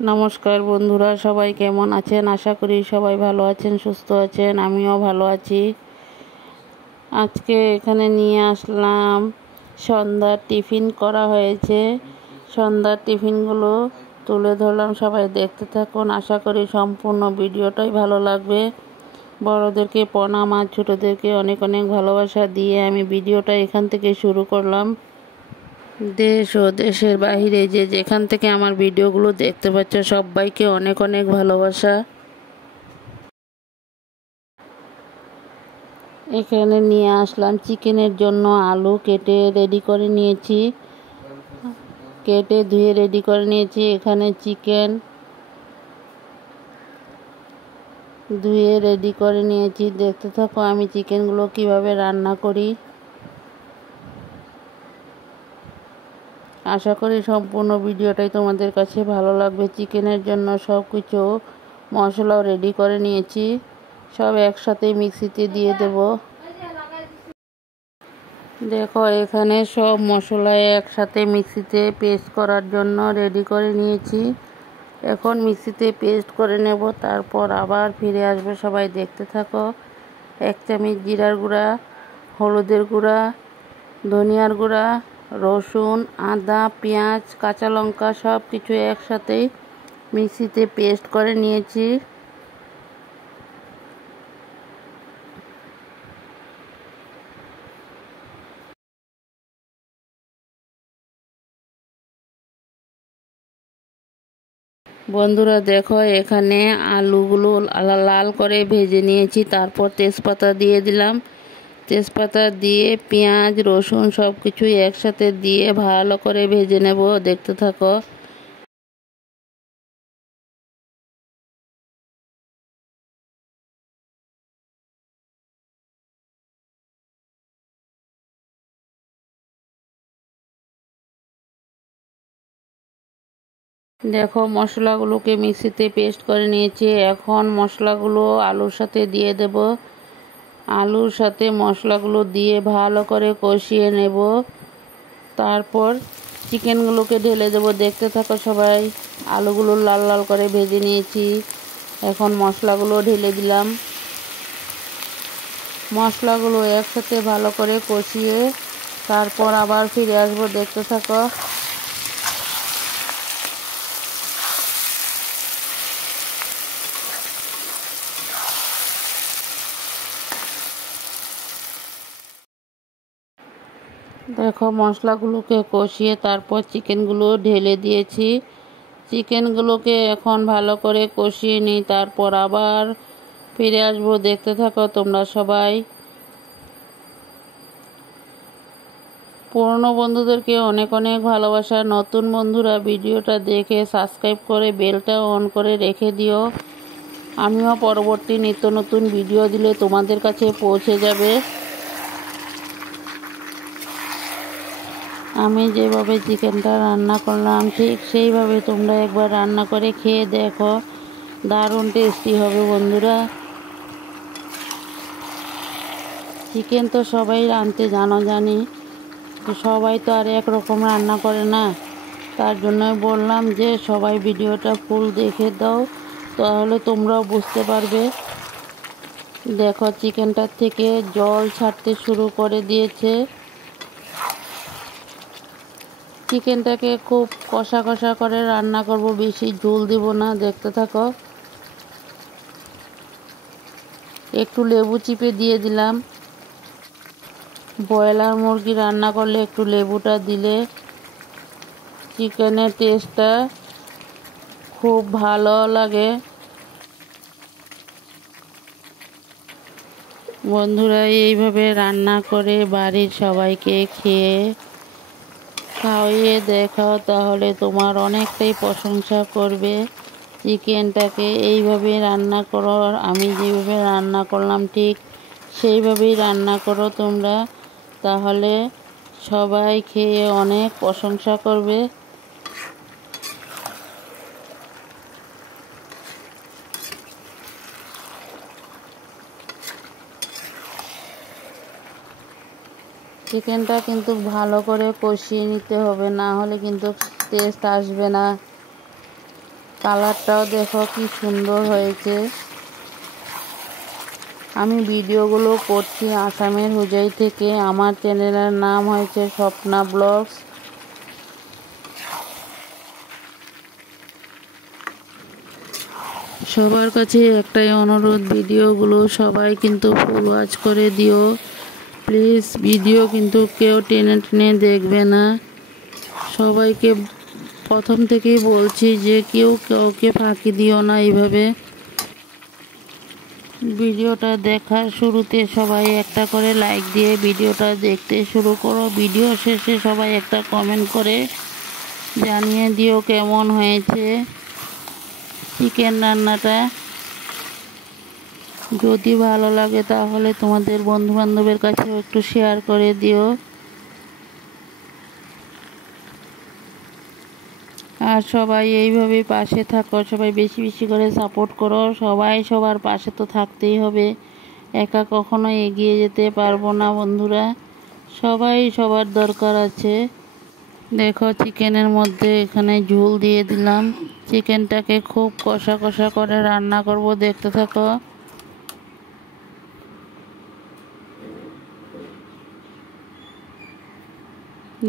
নমস্কার বন্ধুরা, সবাই কেমন আছেন? আশা করি সবাই ভালো আছেন, সুস্থ আছেন। আমিও ভালো আছি। আজকে এখানে নিয়ে আসলাম সন্ধ্যার টিফিন করা হয়েছে। সন্ধ্যার টিফিনগুলো তুলে ধরলাম, সবাই দেখতে থাকুন। আশা করি সম্পূর্ণ ভিডিওটাই ভালো লাগবে। বড়োদেরকে প্রণাম আর ছোটোদেরকে অনেক অনেক ভালোবাসা দিয়ে আমি ভিডিওটা এখান থেকে শুরু করলাম। দেশ ও দেশের বাইরে যে যেখান থেকে আমার ভিডিওগুলো দেখতে পাচ্ছ, সবাইকে অনেক অনেক ভালোবাসা। এখানে নিয়ে আসলাম চিকেনের জন্য আলু কেটে রেডি করে নিয়েছি, কেটে ধুয়ে রেডি করে নিয়েছি। এখানে চিকেন ধুয়ে রেডি করে নিয়েছি। দেখতে থাকো আমি চিকেনগুলো কিভাবে রান্না করি। আশা করি সম্পূর্ণ ভিডিওটাই তোমাদের কাছে ভালো লাগবে। চিকেনের জন্য সব কিছু মশলাও রেডি করে নিয়েছি, সব একসাথে মিক্সিতে দিয়ে দেব। দেখো এখানে সব মশলা একসাথে মিক্সিতে পেস্ট করার জন্য রেডি করে নিয়েছি। এখন মিক্সিতে পেস্ট করে নেব, তারপর আবার ফিরে আসবে। সবাই দেখতে থাকো। 1 চামচ জিরার গুঁড়া, হলুদের গুঁড়া, ধনিয়ার গুঁড়া, রসুন, আদা, পেঁয়াজ, কাঁচা লঙ্কা সব কিছু একসাথেই মিক্সিতে পেস্ট করে নিয়েছি। বন্ধুরা দেখো এখানে আলুগুলো লাল করে ভেজে নিয়েছি, তারপর তেজপাতা দিয়ে দিলাম। তেজপাতা দিয়ে পেঁয়াজ রসুন সব কিছুই একসাথে দিয়ে ভালো করে ভেজে নেব। দেখতে থাকো। দেখো মশলাগুলোকে মিক্সিতে পেস্ট করে নিয়েছি। এখন মশলাগুলো আলুর সাথে দিয়ে দেব। আলুর সাথে মশলাগুলো দিয়ে ভালো করে কষিয়ে নেব। তারপর চিকেনগুলোকে ঢেলে দেব। দেখতে থাকো সবাই। আলুগুলো লাল লাল করে ভেজে নিয়েছি। এখন মশলাগুলো ঢেলে দিলাম। মশলাগুলো একসাথে ভালো করে কষিয়ে তারপর আবার ফিরে আসবো। দেখতে থাকো। দেখো মশলাগুলোকে কষিয়ে তারপর চিকেনগুলো ঢেলে দিয়েছি। চিকেনগুলোকে এখন ভালো করে কষিয়ে নিই, তারপর আবার ফিরে আসবো। দেখতে থাকো তোমরা সবাই। পুরনো বন্ধুদেরকে অনেক অনেক ভালোবাসা। নতুন বন্ধুরা ভিডিওটা দেখে সাবস্ক্রাইব করে বেলটা অন করে রেখে দিও। আমিও পরবর্তী নিত্য নতুন ভিডিও দিলে তোমাদের কাছে পৌঁছে যাবে। আমি যেভাবে চিকেনটা রান্না করলাম ঠিক সেইভাবে তোমরা একবার রান্না করে খেয়ে দেখো, দারুণ টেস্টি হবে বন্ধুরা। চিকেন তো সবাই রাঁধতে জানি, তো সবাই তো আর একরকম রান্না করে না। তার জন্যই বললাম যে সবাই ভিডিওটা ফুল দেখে দাও, তাহলে তোমরাও বুঝতে পারবে। দেখো চিকেনটার থেকে জল ছাড়তে শুরু করে দিয়েছে। চিকেনটাকে খুব কষা কষা করে রান্না করব, বেশি ঝোল দিব না। দেখতে থাকো। একটু লেবু চিপে দিয়ে দিলাম। ব্রয়লার মুরগি রান্না করলে একটু লেবুটা দিলে চিকেনের টেস্টটা খুব ভালো লাগে। বন্ধুরা এইভাবে রান্না করে বাড়ির সবাইকে খাওয়িয়ে দেখাও, তাহলে তোমার অনেকটাই প্রশংসা করবে। চিকেনটাকে এইভাবে রান্না করো, আমি যেভাবে রান্না করলাম ঠিক সেইভাবেই রান্না করো তোমরা, তাহলে সবাই খেয়ে অনেক প্রশংসা করবে। চিকেনটা কিন্তু ভালো করে কষিয়ে নিতে হবে, না হলে কিন্তু টেস্ট আসবে না। কালারটাও দেখো কি সুন্দর হয়েছে। আমি ভিডিওগুলো করছি আসামের হুজাই থেকে। আমার চ্যানেলের নাম হয়েছে স্বপ্না ব্লগস। সবার কাছে একটাই অনুরোধ, ভিডিওগুলো সবাই কিন্তু ফুল ওয়াচ করে দিও প্লিজ। ভিডিও কিন্তু কেউ টেনে টেনে দেখবে না। সবাইকে প্রথম থেকেই বলছি যে কেউ কাউকে ফাঁকি দিও না। এইভাবে ভিডিওটা দেখার শুরুতে সবাই একটা করে লাইক দিয়ে ভিডিওটা দেখতে শুরু করো। ভিডিও শেষে সবাই একটা কমেন্ট করে জানিয়ে দিও কেমন হয়েছে চিকেন রান্নাটা। যদি ভালো লাগে তাহলে তোমাদের বন্ধু বান্ধবের কাছেও একটু শেয়ার করে দিও। আর সবাই এইভাবে পাশে থাকো, সবাই বেশি বেশি করে সাপোর্ট করো। সবাই সবার পাশে তো থাকতেই হবে, একা কখনো এগিয়ে যেতে পারবো না বন্ধুরা। সবাই সবার দরকার আছে। দেখো চিকেনের মধ্যে এখানে ঝোল দিয়ে দিলাম। চিকেনটাকে খুব কষা কষা করে রান্না করব, দেখতে থাকো।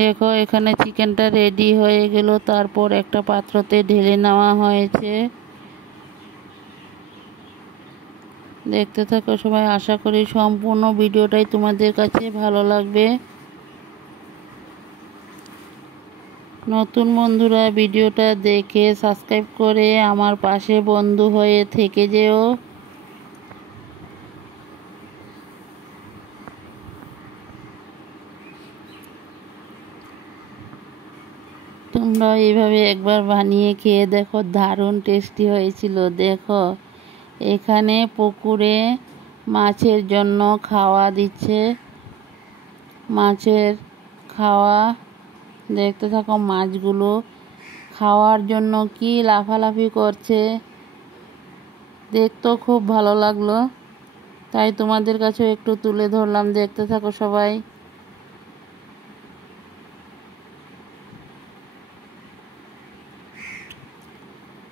দেখো এখানে চিকেনটা রেডি হয়ে গেল, তারপর একটা পাত্রতে ঢেলে নেওয়া হয়েছে। দেখতে থাকো সবাই। আশা করি সম্পূর্ণ ভিডিওটাই তোমাদের কাছে ভালো লাগবে। নতুন বন্ধুরা ভিডিওটা দেখে সাবস্ক্রাইব করে আমার পাশে বন্ধু হয়ে থেকে যেও। তোমরা এইভাবে একবার বানিয়ে খেয়ে দেখো, দারুণ টেস্টি হয়েছিল। দেখো এখানে পুকুরে মাছের জন্য খাওয়া দিচ্ছে, মাছের খাওয়া। দেখতে থাকো মাছগুলো খাওয়ার জন্য কি লাফালাফি করছে, দেখতেও খুব ভালো লাগলো, তাই তোমাদের কাছেও একটু তুলে ধরলাম। দেখতে থাকো সবাই।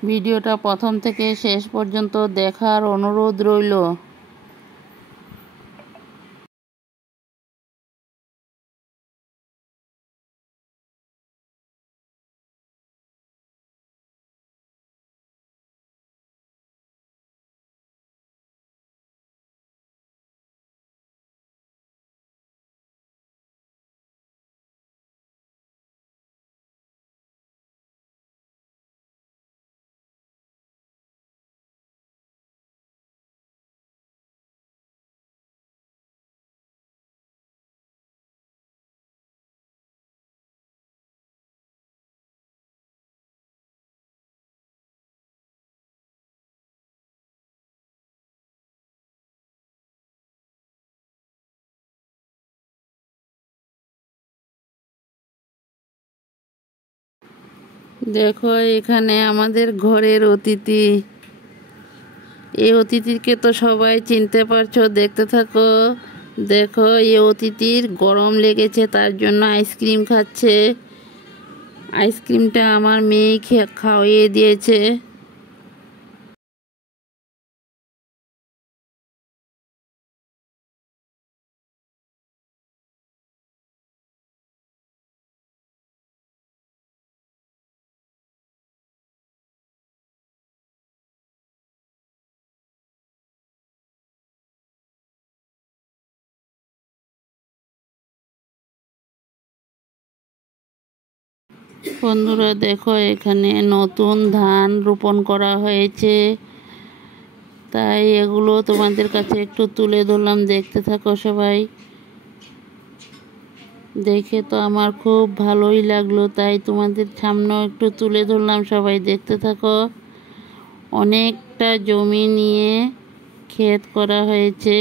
ভিডিওটা প্রথম থেকে শেষ পর্যন্ত দেখার অনুরোধ রইল। দেখো এখানে আমাদের ঘরের অতিথি। এই অতিথিকে তো সবাই চিনতে পারছো, দেখতে থাকো। দেখো এই অতিথির গরম লেগেছে, তার জন্য আইসক্রিম খাচ্ছে। আইসক্রিমটা আমার মেয়ে খাওয়িয়ে দিয়েছে। বন্ধুরা দেখো এখানে নতুন ধান রোপণ করা হয়েছে, তাই এগুলো তোমাদের কাছে একটু তুলে ধরলাম। দেখতে থাকো সবাই। দেখে তো আমার খুব ভালোই লাগলো, তাই তোমাদের সামনেও একটু তুলে ধরলাম। সবাই দেখতে থাকো। অনেকটা জমি নিয়ে ক্ষেত করা হয়েছে।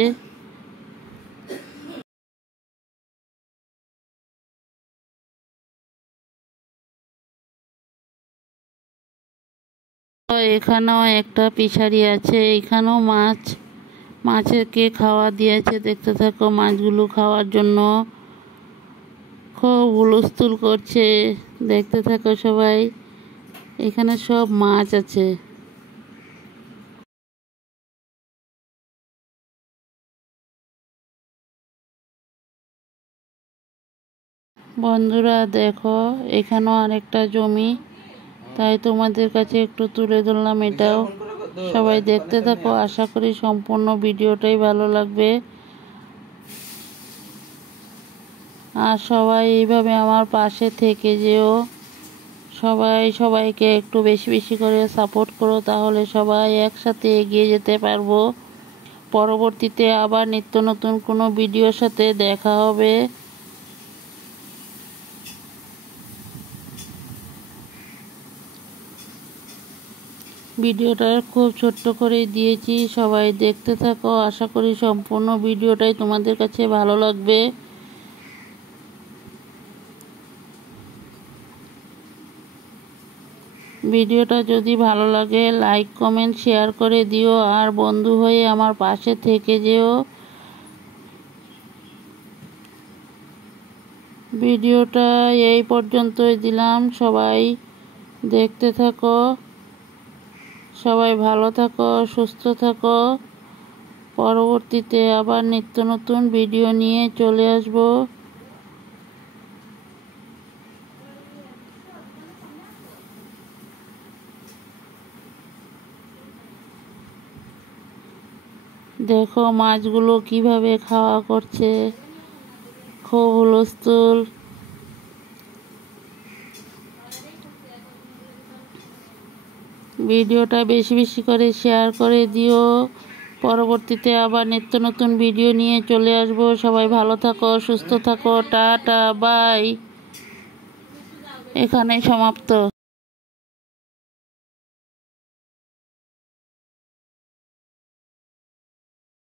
এখানেও একটা ফিশারি আছে, এখানেও মাছকে খাওয়া দিয়েছে। দেখতে থাকো মাছগুলো খাওয়ার জন্য খুব হুলস্থুল করছে। দেখতে থাকো সবাই। এখানে সব মাছ আছে। বন্ধুরা দেখো, এখানেও আরেকটা জমি, তাই তোমাদের কাছে একটু তুলে ধরলাম এটাও। সবাই দেখতে থাকো, আশা করি সম্পূর্ণ ভিডিওটাই ভালো লাগবে। আর সবাই এইভাবে আমার পাশে থেকে যেও। সবাই সবাইকে একটু বেশি বেশি করে সাপোর্ট করো, তাহলে সবাই একসাথে এগিয়ে যেতে পারবো। পরবর্তীতে আবার নিত্য নতুন কোনো ভিডিওর সাথে দেখা হবে। ভিডিওটা খুব ছোট্ট করে দিয়েছি, সবাই দেখতে থাকো। আশা করি সম্পূর্ণ ভিডিওটাই তোমাদের কাছে ভালো লাগবে। ভিডিওটা যদি ভালো লাগে লাইক কমেন্ট শেয়ার করে দিও, আর বন্ধু হয়ে আমার পাশে থেকে যেও। ভিডিওটা এই পর্যন্তই দিলাম, সবাই দেখতে থাকো। সবাই ভালো থাকো, সুস্থ থাকো। পরবর্তীতে আবার নিত্য নতুন ভিডিও নিয়ে চলে আসব। দেখো মাছগুলো কিভাবে খাওয়া করছে, খুব হুলস্থুল। ভিডিওটা বেশি বেশি করে শেয়ার করে দিও। পরবর্তীতে আবার নিত্য নতুন ভিডিও নিয়ে চলে আসব। সবাই ভালো থাকো, সুস্থ থাকো। Tata, bye. এখানেই সমাপ্ত।